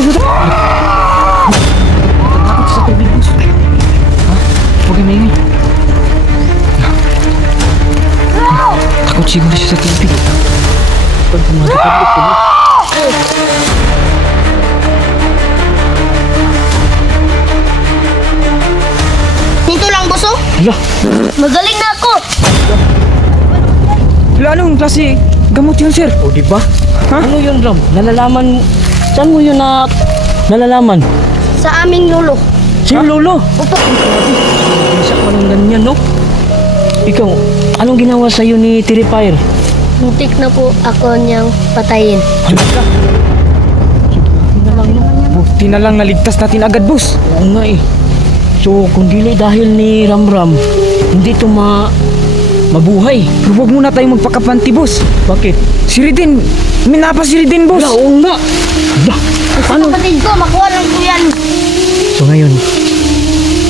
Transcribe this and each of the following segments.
Takot sa tubig, boss. Ha? Huwag kayo maingay. Takot siguro siya sa tubig. Pag pumatapad ko. Dito lang, boss, oh. Hala, Magaling na ako. hala, anong klase gamot yun, sir? O di ba? Ha? Ano yun, Ram? Nalalaman mo. Saan mo yun na nalalaman? Sa aming lolo. Sino lolo? Opo. Isa pa ng ganyan, no? Ikaw, anong ginawa sa'yo ni Terrifier? Muntik na po ako niyang patayin. Buti na lang naligtas natin agad, boss. Oo nga eh. So, kung dili dahil ni Ramram, hindi to mabuhay. Pero huwag muna tayong magpakapanti, boss. Bakit? Si Ridin, minapa si Ridin, boss. Wala, oo nga. Hala, Ano? Kapatid ko, makuha lang ko yan. so ngayon,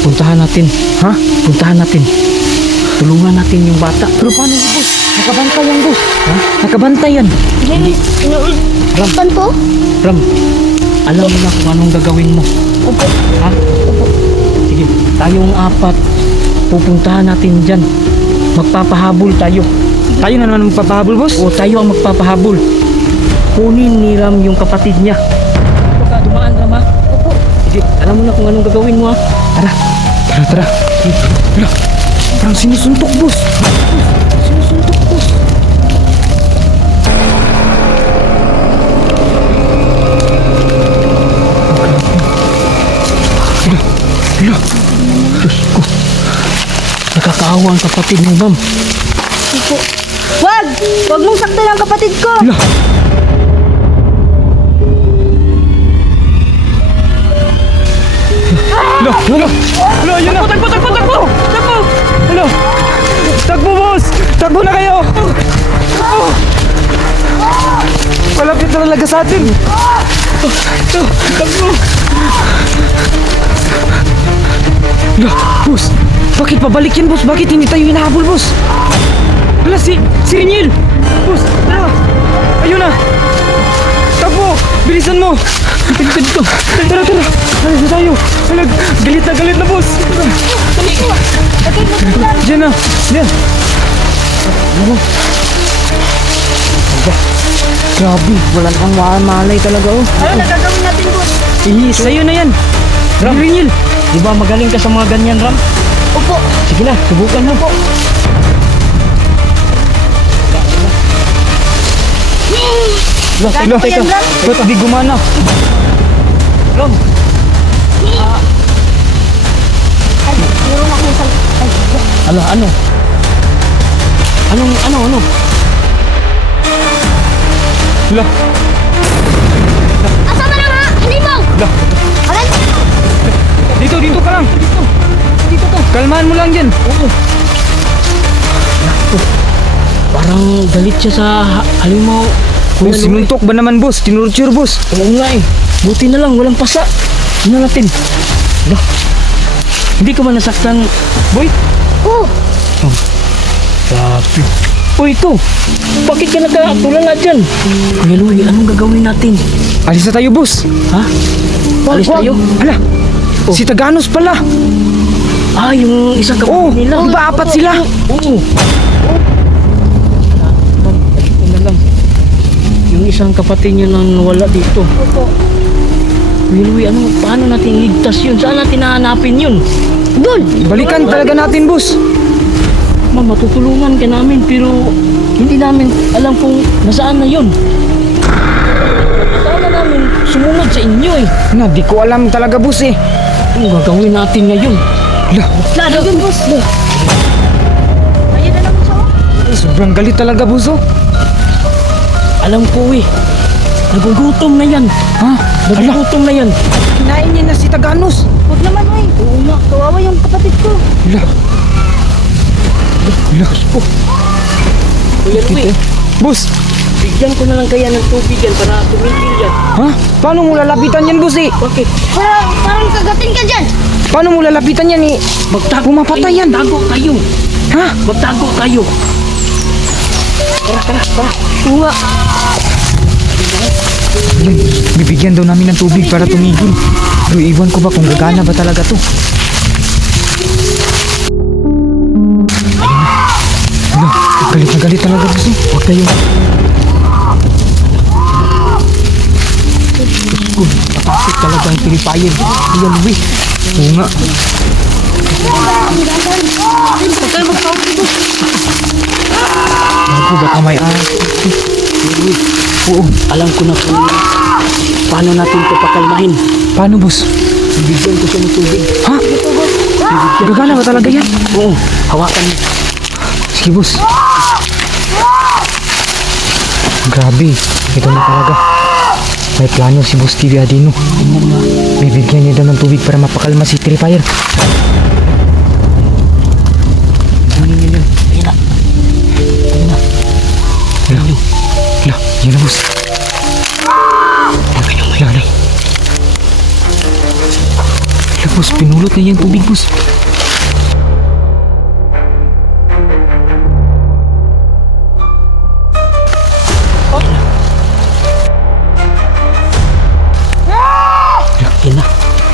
puntahan natin. Ha? Puntahan natin. Tulungan natin yung bata. Pero paano, boss? Nakabantay yan, boss. Ha? Nakabantay yan. Hindi. Pan po? Ram, alam mo na kung anong gagawin mo. Opo. Ha? Sige, tayong apat. Pupuntahan natin dyan. Magpapahabol tayo. Tayo na naman magpapahabol, boss. O tayo ang magpapahabol. Kunin ni Ram yung kapatid niya. Baka dumaan, Ram, ha? Opo. Sige, alam mo na kung anong gagawin mo, ha? Tara, tara, tara. Hala, parang sinusuntok, boss. Sinusuntok, boss. Hala, hala. Diyos ko. Nakakaawa ang kapatid mo, Ma'am. Opo. Wag! Wag mong saktan ang kapatid ko! Hala. Hala, hala. Hala, yun na. Takbo, takbo, takbo. Takbo. Hala. Takbo, boss. Takbo na kayo. Malapit na talaga sa atin. Takbo. Hala, boss. Bakit pabalik yan, boss? Bakit hindi tayo hinahabol, boss? Hala, si Riniel. Boss, tara. Ayun na. Takbo. Bilisan mo. Bilisan dito. Tara, tara. Tara na tayo. Hala, galit na, boss. Diyan na. Diyan. Grabe, wala kang malay talaga, oh. Ano na gagawin natin, boss? Sa'yo na yan. Ram. Riniel. Di ba magaling ka sa mga ganyan, Ram? Opo. Sige na, subukan mo. Hala, yan, Ram? ba't di gumana? Ram, Ay, meron akong isang... Ay, ano? Ano? Hala, asa ka na nga? Halimaw! hala. Aray! Dito ka lang. Dito to. Kalmahan mo lang dyan. Oo. Naku, parang galit siya sa halimaw. Oh, sinuntok ba naman, boss? Tinurture, boss. Oo nga eh. Buti na lang, walang pasa. Tingnan natin. Hala. Hindi ka man nasaktan, boy? Oh! Grabe. O ito, bakit ka nakatulala dyan? Kuya Louie, anong gagawin natin? Alis na tayo, boss. Ha? Alis tayo? Hala, Oh. si Taganos pala. Ah, yung isang Oh, kapatid nila. di ba apat sila? Oo. Ito na lang. Yung isang kapatid niya nang nawala dito. Opo. Kuya Louie, paano natin ligtas yun? Saan natin hahanapin yun? Doon! Balikan talaga natin, boss. Ma'am, matutulungan ka namin pero hindi namin alam kung nasaan na yun. Akala namin sumunod sa inyo eh. Na, di ko alam talaga, boss eh. Ano gagawin natin ngayon? Hala, Lalo yun, boss. Ayun na naman siya. sobrang galit talaga, boss, oh. Alam ko eh. Nagugutom na yan. Ha? Hala, Nagugutom na yan. kinain niya na si Taganos. Huwag naman, oy. Oo nga. Kawawa yung kapatid ko. Hala. Hala, oh. Kuya Louie, Boss, bigyan ko na lang kaya ng tubig yan para tumigil yan. ha? Paano mo lalapitan yan, boss eh? Bakit? Parang kagatin ka dyan. Paano mo lalapitan yan eh? Magtago Pumapatay yan. Magtago tayo. Ha? Magtago tayo. Tara. Oo nga. Yun, bibigyan daw namin ng tubig para tumigil. Pero iwan ko ba kung gagana ba talaga to? Ayun na. Galit na galit talaga boss eh. Huwag kayo. Diyos ko, patasok talaga ang purifier. Ayan, uwi. Oo nga. Ako, baka may Oo, alam ko na kung paano natin ito pakalmahin. Paano boss? Bibigyan ko siya ng tubig. Ha? Gagana ba talaga yan? Oo, hawakan mo. Sige boss. Grabe, ito na talaga. May plano si Boss TV Adino. Bibigyan niya daw ng tubig para mapakalma si Terrifier. Kunin niyo yun. Ayan na. Ayan na. Hala, hala, yun na boss. Hala, hala. Hala boss, pinulot na yung tubig boss. Ayan na.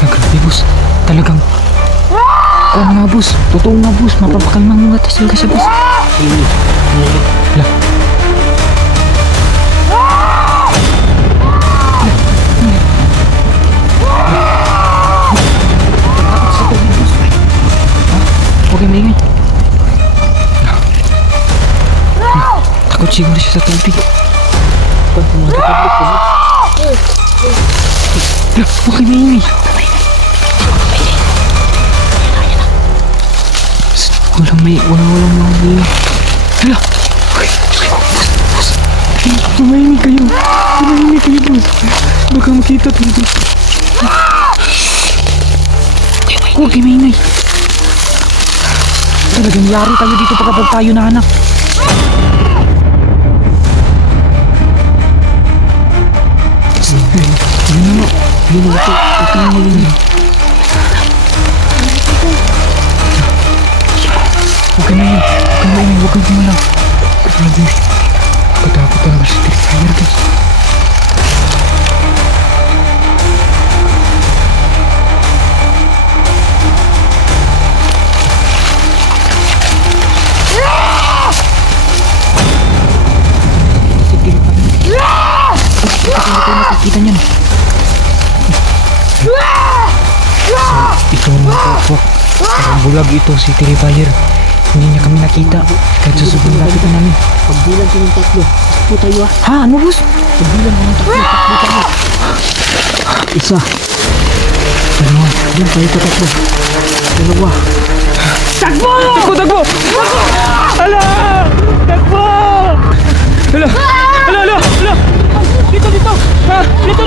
Hala, grabe boss. Talagang... Oo nga boss, totoo nga boss. Mapapakalma mo nga talaga siya boss. Ayan na. Hala. Okay, maingay. Takot siguro siya sa tubig. Pag pumadakabot ko. Okay, maingay. Walang mga. Hala! Uy, boss. Tumahimik kayo. Tumahimik kayo, boss. Baka makita tayo. Huwag kayo maingay. Talagang yari tayo dito pagkapag tayo nahanap. Yun na. Yun na ito. Ito na yun. Huwag ka na yun. Huwag ka na yun. Huwag kang gumalaw. Grabe. Katakot talaga si Terrifier, guys. Hindi tayo nakikita niyan. Ito ang mga kapwa. Parang bulag ito si Terrifier. Hindi niya kami nakita. Kahit susunod natin namin. Pagbilang ko ng 3. Po tayo ah. Ha? Ano boss? Pagbilang ko ng 3. Takbo tayo. Isa. Dalawa. Doon tayo sa 3. Dalawa. Takbo! Takbo! Hala! Takbo! Hala! Hala! Hala! Hala! Dito! Ha? Dito!